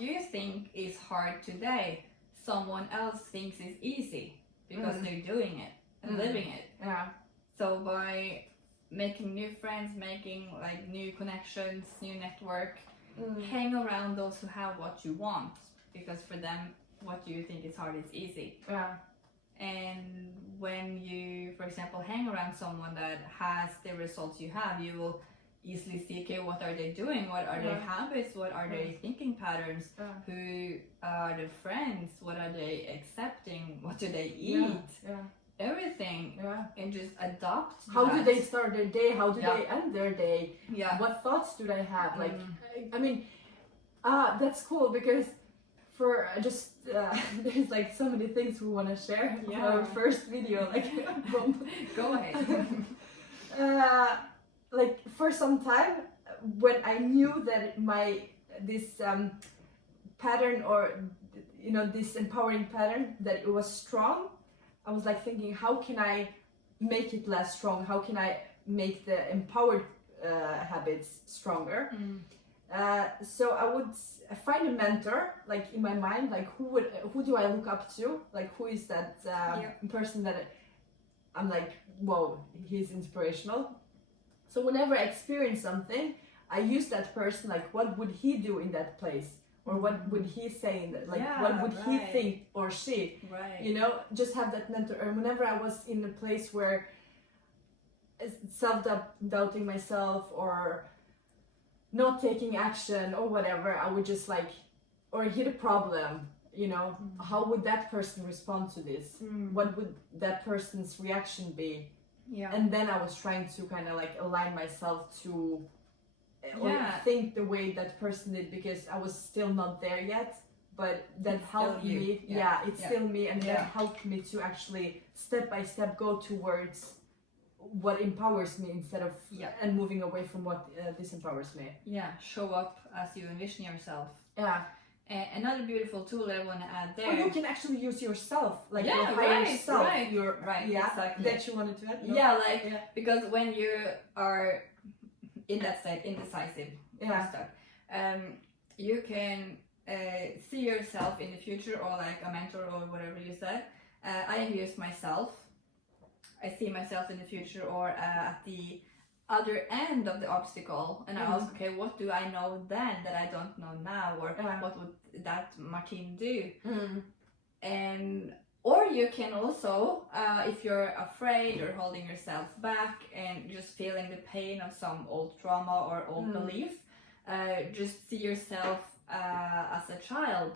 you think is hard today, someone else thinks is easy because they're doing it and living it. Yeah. So by making new friends, making like new connections, new network, hang around those who have what you want, because for them what you think is hard is easy. Yeah. And when you, for example, hang around someone that has the results you have, you will easily see, okay, what are they doing? What are their habits? What are their thinking patterns? Who are their friends? What are they accepting? What do they eat? Everything. And just adopt How that. do they start their day? How do they end their day? What thoughts do they have? Like, I mean, that's cool, because for just there's like so many things we want to share. Our first video, like, go ahead. Like, for some time, when I knew that this pattern, or this empowering pattern, that it was strong, I was like thinking, how can I make it less strong? How can I make the empowered habits stronger? So I would find a mentor, like, in my mind, like, who do I look up to? Like, who is that person that I'm like, whoa, he's inspirational. So whenever I experience something, I use that person, like, what would he do in that place? Or what would he say in that, like, what would he think, or she? Just have that mentor. Or whenever I was in a place where self-doubting myself, or not taking action, or whatever, I would just like, or hit a problem, how would that person respond to this? What would that person's reaction be? And then I was trying to kind of like align myself to or think the way that person did, because I was still not there yet, but that helped me. It's still me, and that helped me to actually step by step go towards what empowers me, instead of and moving away from what disempowers me. Show up as you envision yourself. Another beautiful tool I want to add there. Or you can actually use yourself, like your higher self. Exactly. That you wanted to add. Because when you are in that state, indecisive, stuck, you can see yourself in the future, or like a mentor, or whatever you said. I use myself. I see myself in the future, or at the other end of the obstacle, and I ask, okay, what do I know then that I don't know now, or what would that Martine do? And or you can also, if you're afraid or holding yourself back and just feeling the pain of some old trauma or old belief, just see yourself as a child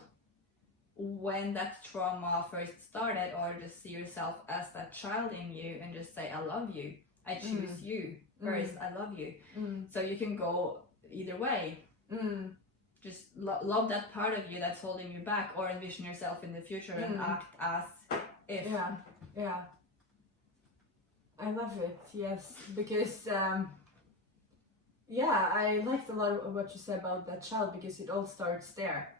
when that trauma first started, or just see yourself as that child in you and just say, I love you, I choose you first, I love you. So you can go either way. Just love that part of you that's holding you back, or envision yourself in the future and act as if. I love it, yes, because I liked a lot of what you said about that child, because it all starts there.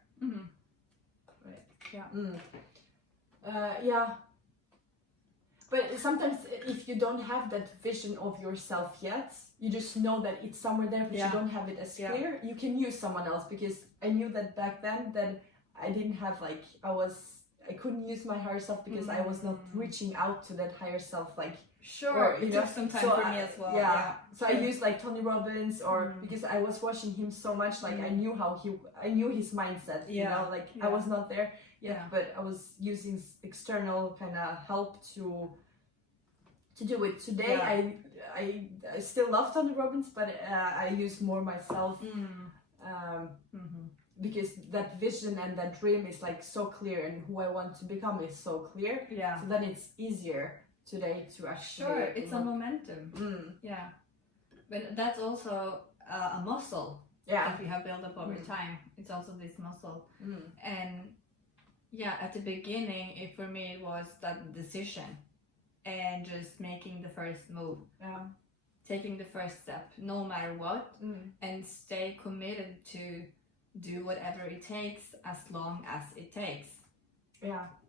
But sometimes if you don't have that vision of yourself yet, you just know that it's somewhere there, but you don't have it as clear, you can use someone else, because I knew that back then, that I didn't have, like, I couldn't use my higher self, because I was not reaching out to that higher self, like, it took some time for me as well. So I used like Tony Robbins, or because I was watching him so much, like I knew I knew his mindset, I was not there yet, but I was using external kind of help to do it. Today I still love Tony Robbins, but I use more myself, because that vision and that dream is like so clear, and who I want to become is so clear. So then it's easier today to actually it's a momentum. But that's also a muscle that we have built up over time. It's also this muscle. And at the beginning, for me it was that decision, and just making the first move, taking the first step no matter what, and stay committed to do whatever it takes, as long as it takes,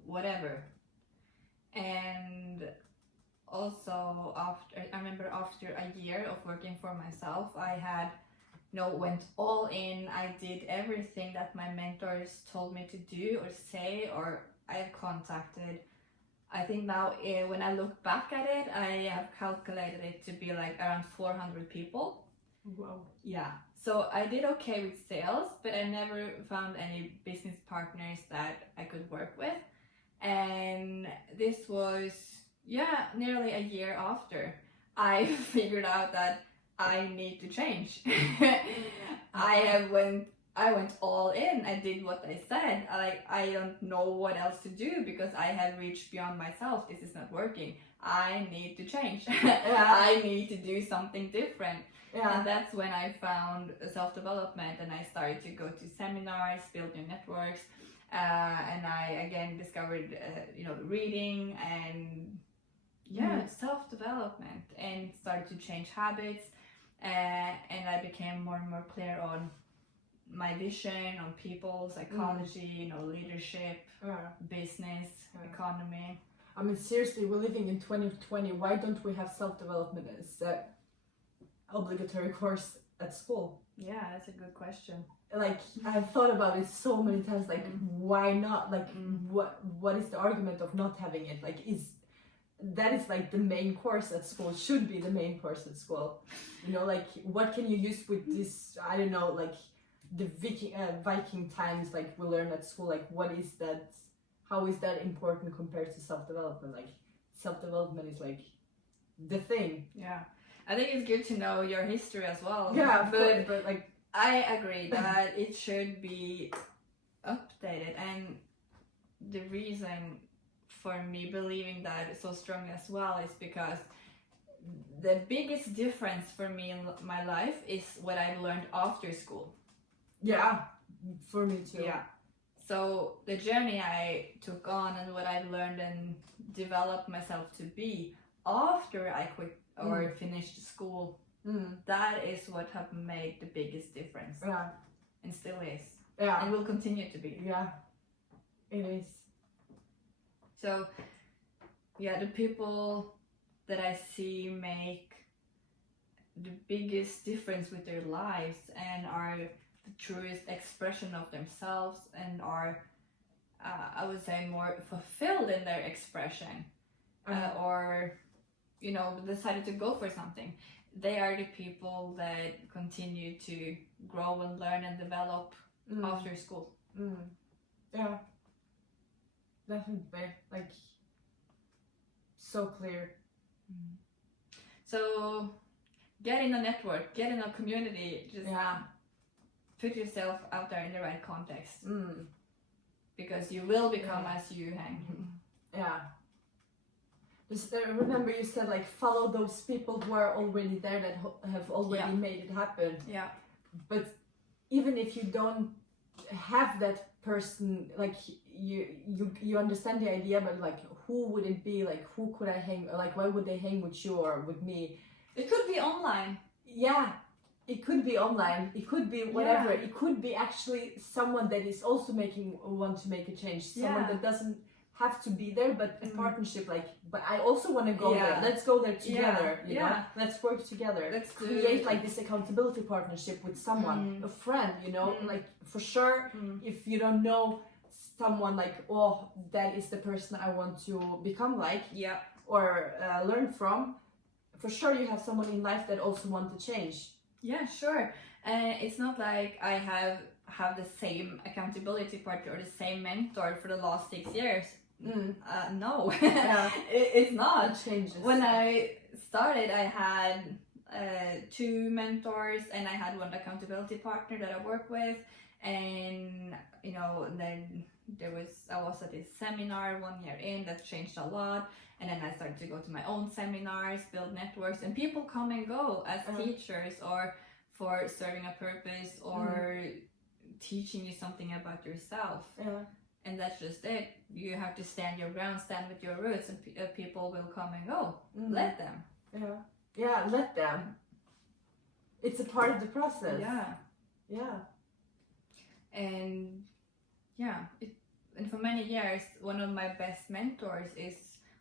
whatever. And also, I remember after a year of working for myself, I had went all in. I did everything that my mentors told me to do or say, or I have contacted. I think now when I look back at it, I have calculated it to be like around 400 people. Wow. Yeah. So I did okay with sales, but I never found any business partners that I could work with. And this was, nearly a year after I figured out that I need to change. I went all in. I did what I said. I don't know what else to do because I have reached beyond myself. This is not working. I need to change. I need to do something different. Yeah. And that's when I found self-development, and I started to go to seminars, build new networks, and I again discovered reading and self-development, and started to change habits, and I became more and more clear on my vision, on people, psychology, leadership, business, economy. I mean, seriously, we're living in 2020. Why don't we have self-development as an obligatory course at school? Yeah, that's a good question. Like, I've thought about it so many times. Like, why not? Like, what is the argument of not having it? Like, that is like the main course at school, should be the main course at school. Like, what can you use with this? I don't know, like the Viking times, like we learn at school. Like, what is that? How is that important compared to self-development? Like, self-development is like the thing. Yeah, I think it's good to know your history as well. Yeah, but like, I agree that it should be updated, and the reason for me believing that so strongly as well is because the biggest difference for me in my life is what I learned after school. Yeah, for me too. Yeah. So the journey I took on and what I learned and developed myself to be after I quit or finished school, that is what have made the biggest difference. Yeah. And still is. Yeah. And will continue to be. Yeah. It is. So, the people that I see make the biggest difference with their lives and are the truest expression of themselves and are, I would say, more fulfilled in their expression, or, decided to go for something. They are the people that continue to grow and learn and develop after school. Yeah. Definitely. Like, so clear. So, get in a network, get in a community, just put yourself out there in the right context. Because you will become as you hang. Yeah. Just remember, you said like follow those people who are already there, that have already made it happen. Yeah. But even if you don't have that person, like you understand the idea, but like who would it be? Like who could I hang? Like why would they hang with you or with me? It could be online. Yeah. It could be online. It could be whatever. It could be actually someone that is also want to make a change. Someone that doesn't have to be there, but a partnership. Like, but I also want to go there. Let's go there together. You know? Let's work together. Let's create like this accountability partnership with someone, a friend. Like for sure, if you don't know someone, like, oh, that is the person I want to become like, or learn from. For sure, you have someone in life that also want to change. Yeah, sure. It's not like I have the same accountability partner or the same mentor for the last 6 years. No, it's not. It changes. When I started, I had 2 mentors and I had 1 accountability partner that I work with, and then I was at this seminar 1 year in that changed a lot. And then I started to go to my own seminars, build networks, and people come and go as teachers or for serving a purpose or teaching you something about yourself. And that's just it. You have to stand your ground, stand with your roots, and people will come and go. Let them. Yeah, let them. It's a part of the process. Yeah. And and for many years, one of my best mentors is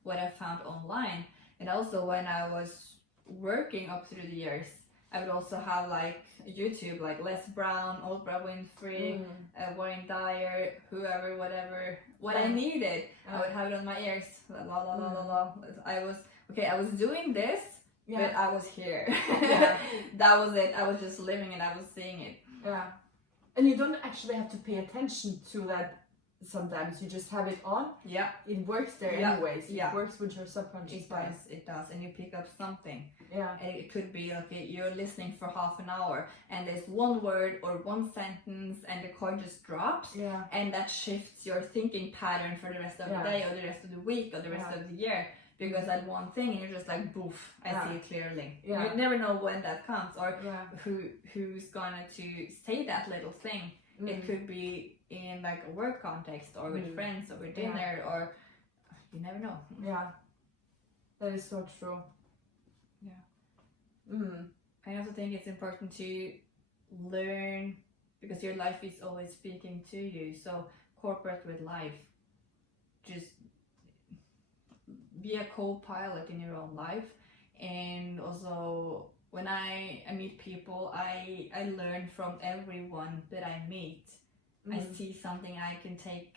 what I found online. And also when I was working up through the years, I would also have like YouTube, like Les Brown, Oprah Winfrey, Wayne Dyer, whoever, whatever, what I needed. I would have it on my ears. La la la la la. I was doing this, but I was here. Yeah. That was it. I was just living it. I was seeing it. Yeah. And you don't actually have to pay attention to that sometimes. You just have it on. Yeah. It works there Yeah. anyways. Yeah. It works with your subconscious mind. It does. And you pick up something. Yeah. And it could be okay, you're listening for half an hour and there's one word or one sentence and the chord just drops. Yeah. And that shifts your thinking pattern for the rest of the day or the rest of the week or the rest of the year. Because that one thing, and you're just like, boof, I see it clearly. Yeah. You never know when that comes or who's gonna to say that little thing. It could be in like a work context or with friends or with dinner or you never know. Yeah. That is so true. Yeah. I also think it's important to learn because your life is always speaking to you. So cooperate with life. Just be a co-pilot in your own life. And also when I meet people, I learn from everyone that I meet. I see something I can take.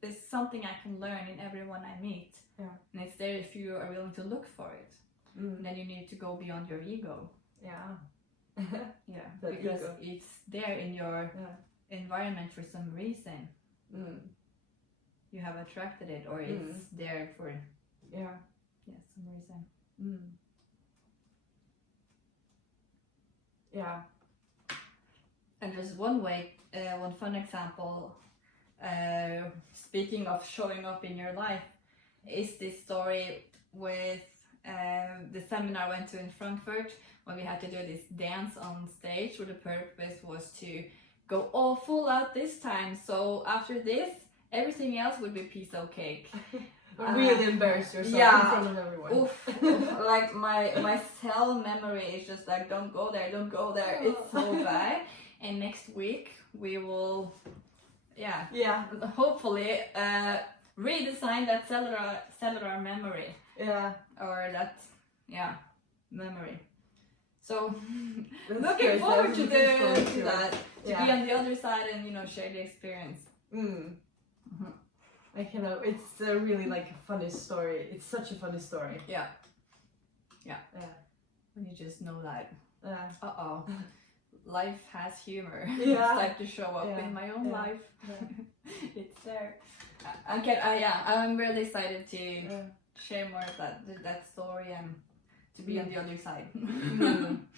There's something I can learn in everyone I meet. Yeah. And it's there if you are willing to look for it. And then you need to go beyond your ego. Yeah. Yeah. The because ego. it's there in your environment for some reason. You have attracted it or it's there for some reason. Yeah. And there's one way, one fun example, speaking of showing up in your life, is this story with the seminar I went to in Frankfurt when we had to do this dance on stage where the purpose was to go all full out this time. So after this, everything else would be piece of cake. Really embarrass yourself in front of everyone. Oof. Like my cell memory is just like, don't go there. It's so bad. And next week we will, hopefully redesign that cellular memory. Yeah. Or that, memory. So That's looking good. forward to Looking that. To be on the other side and share the experience. I cannot. It's really like a funny story. It's such a funny story. Yeah. When you just know that. Life has humor. It's time to show up in my own life. It's there. I'm really excited to share more of that story and to be on the other side.